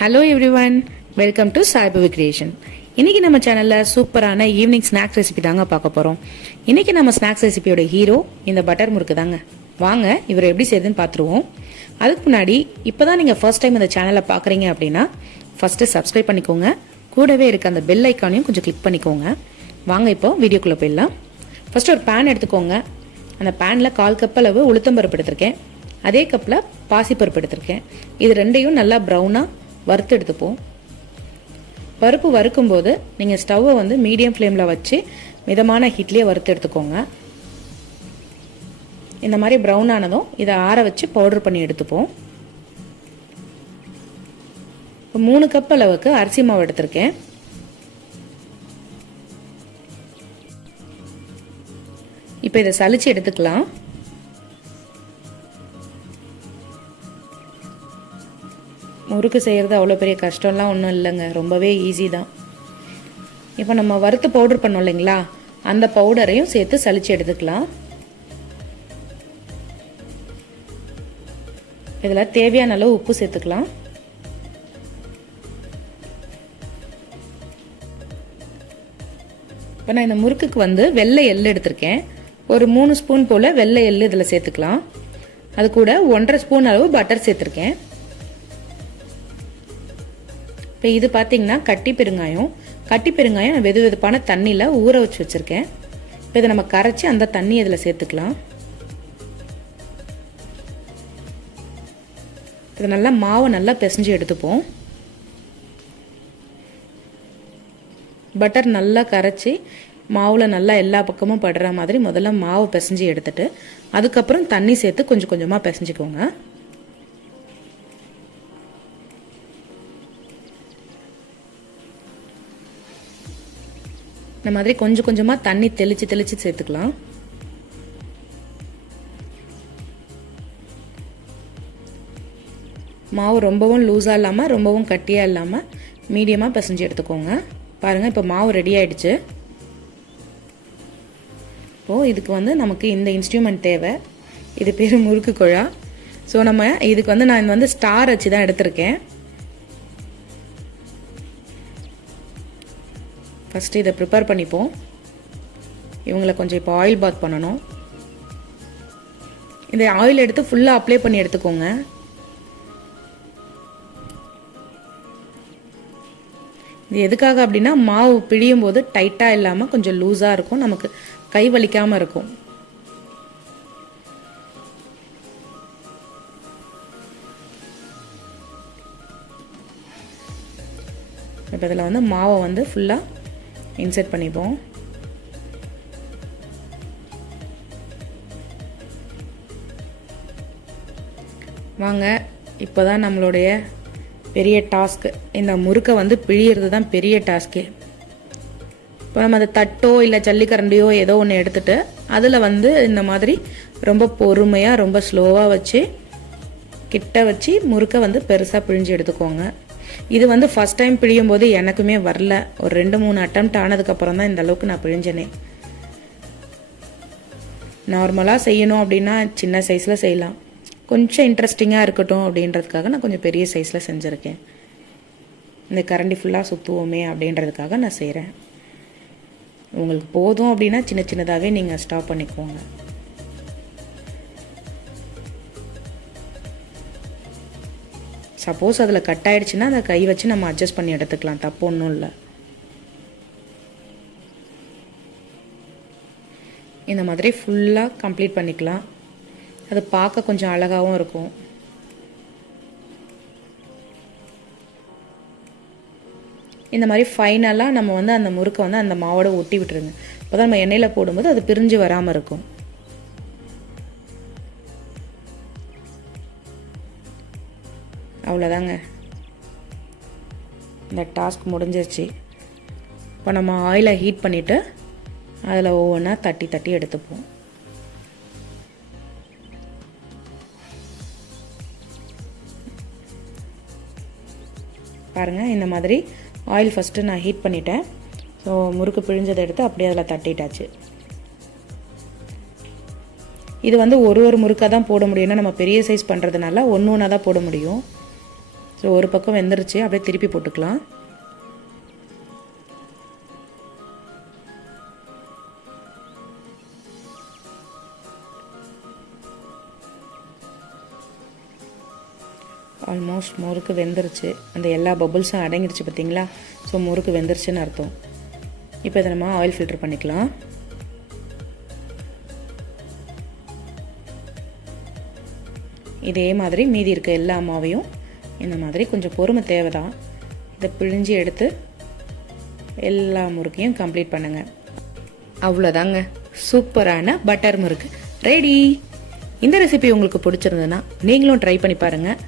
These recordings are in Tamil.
Hello everyone welcome to Saibhavi creation இன்னைக்கு நம்ம சேனல்ல சூப்பரான ஈவினிங் ஸ்நாக்ஸ் ரெசிபி தாங்க பார்க்க போறோம். இன்னைக்கு நம்ம ஸ்நாக்ஸ் ரெசிபியோட ஹீரோ இந்த பட்டர் முறுக்கு தாங்க. வாங்க இவர் எப்படி செய்யுதுன்னு பார்த்துருவோம். அதுக்கு முன்னாடி இப்போதான் நீங்க ஃபர்ஸ்ட் டைம் இந்த சேனலை பார்க்குறீங்க அப்படின்னா ஃபர்ஸ்ட் சப்ஸ்கிரைப் பண்ணிக்கோங்க. கூடவே இருக்க அந்த பெல் ஐக்கானையும் கொஞ்சம் கிளிக் பண்ணிக்கோங்க. வாங்க இப்போ வீடியோக்குள்ள போயிடலாம். ஃபர்ஸ்ட் ஒரு பேன் எடுத்துக்கோங்க. அந்த பேனில் கால் கப் அளவு உளுத்தம்பருப்பு எடுத்திருக்கேன். அதே கப்பில் பாசிப்பருப்பு எடுத்திருக்கேன். இது ரெண்டையும் நல்லா ப்ரௌனாக வறுத்து எடுத்துப்போம். பருப்பு வறுக்கும்போது நீங்கள் ஸ்டவ்வை வந்து மீடியம் ஃப்ளேமில் வச்சு மிதமான ஹீட்லேயே வறுத்து எடுத்துக்கோங்க. இந்த மாதிரி ப்ரௌன் ஆனதும் இதை ஆற வச்சு பவுடர் பண்ணி எடுத்துப்போம். இப்போ மூணு கப் அளவுக்கு அரிசி மாவு எடுத்திருக்கேன். இப்போ இதை சளிச்சு எடுத்துக்கலாம். முறுக்கு செய்கிறது அவ்வளோ பெரிய கஷ்டம்லாம் ஒன்றும் இல்லைங்க. ரொம்பவே ஈஸி தான். இப்போ நம்ம வறுத்து பவுடர் பண்ணோம் இல்லைங்களா? அந்த பவுடரையும் சேர்த்து சளிச்சு எடுத்துக்கலாம். இதில் தேவையான அளவு உப்பு சேர்த்துக்கலாம். இப்போ நான் இந்த முறுக்குக்கு வந்து வெள்ளை எள்ளு எடுத்திருக்கேன். ஒரு மூணு ஸ்பூன் போல் வெள்ளை எள்ளு இதில் சேர்த்துக்கலாம். அது கூட ஒன்றரை ஸ்பூன் அளவு பட்டர் சேர்த்துருக்கேன். இப்போ இது பார்த்தீங்கன்னா கட்டி பெருங்காயம். கட்டி பெருங்காயம் நான் வெது வெதுப்பான தண்ணியில் ஊற வச்சு வச்சுருக்கேன். இப்போ இதை நம்ம கரைச்சி அந்த தண்ணி இதில் சேர்த்துக்கலாம். இதை நல்லா மாவை நல்லா பிசைஞ்சு எடுத்துப்போம். பட்டர் நல்லா கரைச்சி மாவில் நல்லா எல்லா பக்கமும் படுற மாதிரி முதல்ல மாவு பிசைஞ்சு எடுத்துட்டு அதுக்கப்புறம் தண்ணி சேர்த்து கொஞ்சம் கொஞ்சமாக பிசைஞ்சுக்கோங்க. இந்த மாதிரி கொஞ்சம் கொஞ்சமாக தண்ணி தெளித்து தெளித்து சேர்த்துக்கலாம். மாவு ரொம்பவும் லூஸாக இல்லாமல் ரொம்பவும் கட்டியாக இல்லாமல் மீடியமாக பிசைஞ்சு எடுத்துக்கோங்க. பாருங்கள் இப்போ மாவு ரெடி ஆயிடுச்சு. இப்போது இதுக்கு வந்து நமக்கு இந்த இன்ஸ்ட்ருமெண்ட் தேவை. இது பேர் முறுக்கு குழா. ஸோ நம்ம இதுக்கு வந்து நான் வந்து ஸ்டார் வச்சு தான் எடுத்திருக்கேன். ஃபஸ்ட்டு இதை ப்ரிப்பேர் பண்ணிப்போம். இவங்களை கொஞ்சம் இப்போ ஆயில் பாத் பண்ணணும். இந்த ஆயில் எடுத்து ஃபுல்லாக அப்ளை பண்ணி எடுத்துக்கோங்க. இது எதுக்காக அப்படின்னா மாவு பிழியும் போது டைட்டாக இல்லாமல் கொஞ்சம் லூஸாக இருக்கும். நமக்கு கை வலிக்காமல் இருக்கும். இப்போ இதில் வந்து மாவை வந்து ஃபுல்லாக இன்செர்ட் பண்ணிப்போம். வாங்க இப்போ தான் நம்மளுடைய பெரிய டாஸ்க்கு இந்த முறுக்கை வந்து பிழியறது தான் பெரிய டாஸ்க்கு. இப்போ நம்ம அந்த தட்டோ இல்லை ஜல்லிக்கரண்டியோ ஏதோ ஒன்று எடுத்துகிட்டு அதில் வந்து இந்த மாதிரி ரொம்ப பொறுமையாக ரொம்ப ஸ்லோவாக வச்சு கிட்ட வச்சு முறுக்கை வந்து பெருசாக பிழிஞ்சு எடுத்துக்கோங்க. இது வந்து ஃபஸ்ட் டைம் பிழியும் போது எனக்குமே வரல. ஒரு ரெண்டு மூணு அட்டம் ஆனதுக்கப்புறம் தான் இந்த அளவுக்கு நான் பிழிஞ்சனே. நார்மலாக செய்யணும் அப்படின்னா சின்ன சைஸில் செய்யலாம். கொஞ்சம் இன்ட்ரெஸ்டிங்காக இருக்கட்டும் அப்படின்றதுக்காக நான் கொஞ்சம் பெரிய சைஸில் செஞ்சுருக்கேன். இந்த கரண்டி ஃபுல்லாக சுற்றுவோமே அப்படின்றதுக்காக நான் செய்கிறேன் உங்களுக்கு போதும் அப்படின்னா சின்ன சின்னதாகவே நீங்கள் ஸ்டாப் பண்ணிக்கோங்க. சப்போஸ் அதில் கட் ஆயிடுச்சுன்னா அதை கை வச்சு நம்ம அட்ஜஸ்ட் பண்ணி எடுத்துக்கலாம். தப்பு ஒன்றும் இல்லை. இந்த மாதிரி ஃபுல்லாக கம்ப்ளீட் பண்ணிக்கலாம். அது பார்க்க கொஞ்சம் அழகாகவும் இருக்கும். இந்த மாதிரி ஃபைனலாக நம்ம வந்து அந்த முறுக்கை வந்து அந்த மாவோட ஒட்டி விட்டுருங்க. அப்போ தான் நம்ம எண்ணெயில் போடும்போது அது பிரிஞ்சு வராமல் இருக்கும். அவ்வளோதாங்க இந்த டாஸ்க் முடிஞ்சிருச்சு. இப்போ நம்ம ஆயிலை ஹீட் பண்ணிவிட்டு அதில் ஒவ்வொன்றா தட்டி தட்டி எடுத்துப்போம். பாருங்கள் இந்த மாதிரி ஆயில் ஃபஸ்ட்டு நான் ஹீட் பண்ணிட்டேன். ஸோ முறுக்கு பிழிஞ்சதை எடுத்து அப்படியே அதில் தட்டிட்டாச்சு. இது வந்து ஒரு ஒரு முறுக்காக தான் போட முடியும் நம்ம பெரிய சைஸ் பண்ணுறதுனால ஒன்று ஒன்றா தான் போட முடியும். ஸோ ஒரு பக்கம் வெந்துருச்சு. அப்படியே திருப்பி போட்டுக்கலாம். ஆல்மோஸ்ட் முறுக்கு வெந்துருச்சு. அந்த எல்லா பபுள்ஸும் அடங்கிடுச்சு பார்த்தீங்களா? ஸோ முறுக்கு வெந்துருச்சுன்னு அர்த்தம். இப்போ இதை நம்ம ஆயில் ஃபில்டர் பண்ணிக்கலாம். இதே மாதிரி மீதி இருக்க எல்லா மாவையும் இந்த மாதிரி கொஞ்சம் பொறுமை தேவை தான் இதை பிழிஞ்சு எடுத்து எல்லா முறுக்கையும் கம்ப்ளீட் பண்ணுங்கள் அவ்வளோதாங்க. சூப்பரான பட்டர் முறுக்கு. ரெடி இந்த ரெசிபி உங்களுக்கு பிடிச்சிருந்ததுன்னா நீங்களும் ட்ரை பண்ணி பாருங்கள்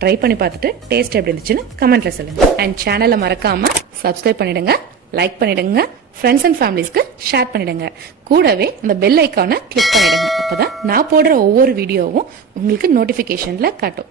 ட்ரை பண்ணி பார்த்துட்டு டேஸ்ட் எப்படி இருந்துச்சுன்னு கமெண்ட்ல சொல்லுங்க. அண்ட் சேனலை மறக்காம சப்ஸ்கிரைப் பண்ணிடுங்க லைக் பண்ணிடுங்க ஃப்ரெண்ட்ஸ் அண்ட் ஃபேமிலிஸ்க்கு ஷேர் பண்ணிடுங்க. கூடவே அந்த பெல் ஐக்கானை கிளிக் பண்ணிடுங்க. அப்பதான் நான் போடுற ஒவ்வொரு வீடியோவும் உங்களுக்கு நோட்டிஃபிகேஷனில் காட்டும்.